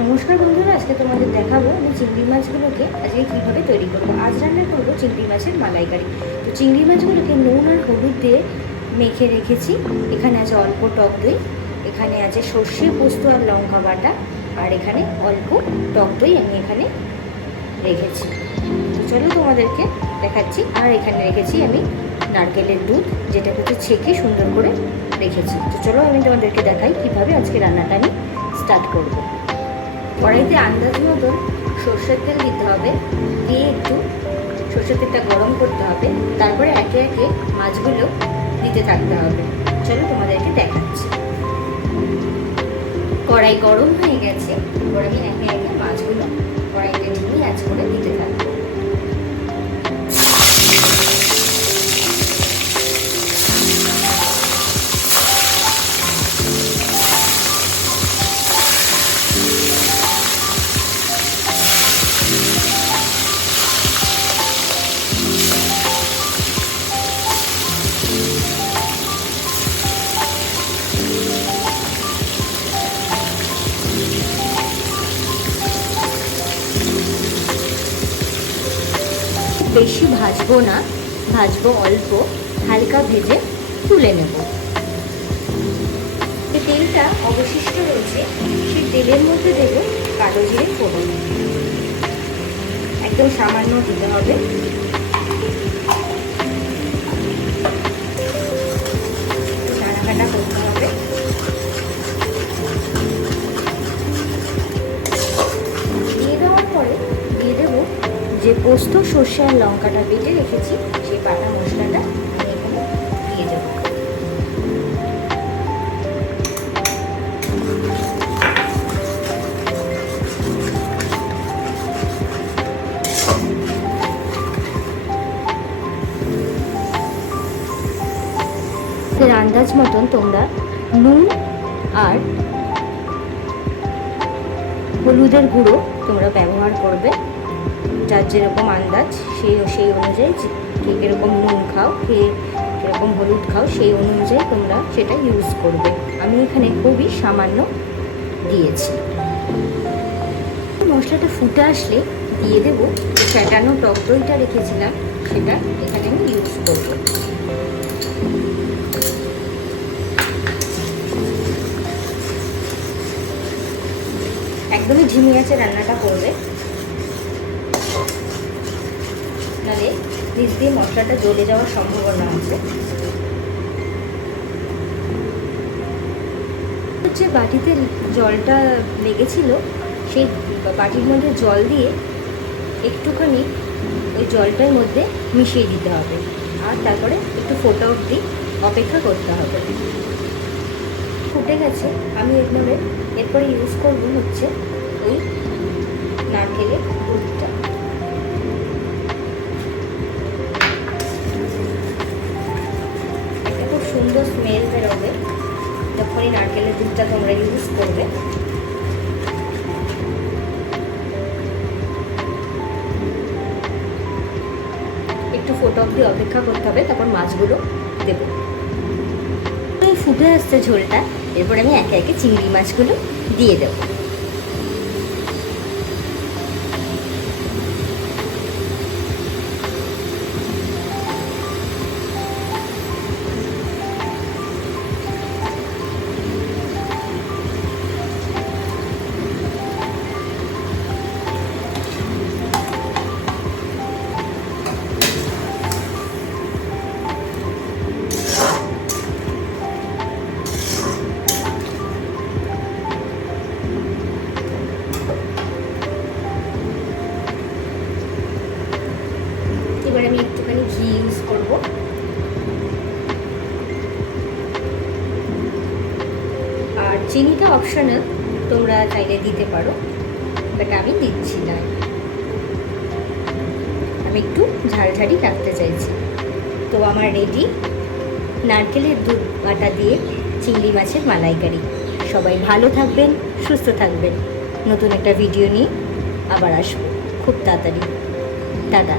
নমস্কার বন্ধুরা, আজকে তোমাদের দেখাবো আমি চিংড়ি মাছগুলোকে আজকে কীভাবে তৈরি করবো। আজ রান্না করবো চিংড়ি মাছের মালাইকারি। তো চিংড়ি মাছগুলোকে নুন আর হলুদ দিয়ে মেখে রেখেছি। এখানে আছে অল্প টক দই, এখানে আছে সর্ষে পোস্ত আর লঙ্কা বাটা, আর এখানে অল্প টক দই আমি এখানে রেখেছি। তো চলো তোমাদেরকে দেখাচ্ছি। আর এখানে রেখেছি আমি নারকেলের দুধ, যেটা হচ্ছে ছেঁকে সুন্দর করে রেখেছি। তো চলো আমি তোমাদেরকে দেখাই কীভাবে আজকে রান্নাটা আমি স্টার্ট করবো। কড়াইতে আন্দাজ মতন সর্ষের তেল দিতে হবে, দিয়ে একটু সর্ষের তেলটা গরম করতে হবে, তারপরে একে একে মাছগুলো দিতে থাকতে হবে। চলো তোমাদেরকে দেখাচ্ছি। কড়াই গরম হয়ে গেছে, এবার আমি একে একে মাছগুলো কড়াইতে নিয়ে আঁচ করে দিতে থাকবো। বেশি ভাজবো না, ভাজবো অল্প, হালকা ভেজে তুলে নেব। যে তেলটা অবশিষ্ট রয়েছে সেই তেলের মধ্যে দেব কালো জিরে ফোড়ন, একদম সামান্য দিতে হবে। নাড়াচাড়া করতে হবে। দিয়ে দেওয়ার পরে দিয়ে দেবো যে পোস্ত, সর্ষে আর লঙ্কাটা বেটে রেখেছি, সেই বাটা মশলাটা আমি এখানে দিয়ে দেবো। এর আন্দাজ মতন তোমরা নুন আর হলুদের গুঁড়ো তোমরা ব্যবহার করবে, যার যেরকম আন্দাজ সেই অনুযায়ী, কে কীরকম নুন খাও, কে কীরকম হলুদ খাও, সেই অনুযায়ী তোমরা সেটা ইউজ করবে। আমি এখানে খুবই সামান্য দিয়েছি। মশলাটা ফুটে আসলে দিয়ে দেবো ফ্যাটানো টক দইটা রেখেছিলাম, সেটা এখানে আমি ইউজ করবো। একদমই ঝিমি আছে রান্নাটা করবে, নাহলে নিচ দিয়ে মশলাটা জ্বলে যাওয়ার সম্ভাবনা আছে। হচ্ছে বাটিতে জলটা লেগেছিল, সেই বাটির মধ্যে জল দিয়ে একটুখানি ওই জলটার মধ্যে মিশিয়ে দিতে হবে, আর তারপরে একটু ফোটা অবধি অপেক্ষা করতে হবে। ফুটে গেছে, আমি এরপরে ইউজ করবো হচ্ছে ওই নারকেলের দুধটা। একটা খুব সুন্দর স্মেল বেরোবে যখন এই নারকেলের দুধটা তোমরা ইউজ করবে। একটু ফোটা অবধি অপেক্ষা করতে হবে, তারপর মাছগুলো দেবো। ফুটে আসছে ঝোলটা, এরপর আমি একে একে চিংড়ি মাছগুলো দিয়ে দেবো। এবার আমি একটুখানি ঘি ইউজ করব। আর চিনিটা অপশনাল, তোমরা চাইলে দিতে পারো, বাট আমি দিচ্ছি না। আমি একটু ঝালঝালি রাখতে চাইছি। তো আমার রেডি নারকেলের দুধ বাটা দিয়ে চিংড়ি মাছের মালাইকারি। সবাই ভালো থাকবেন, সুস্থ থাকবেন। নতুন একটা ভিডিও নিয়ে আবার আসবো খুব তাড়াতাড়ি। টাটা।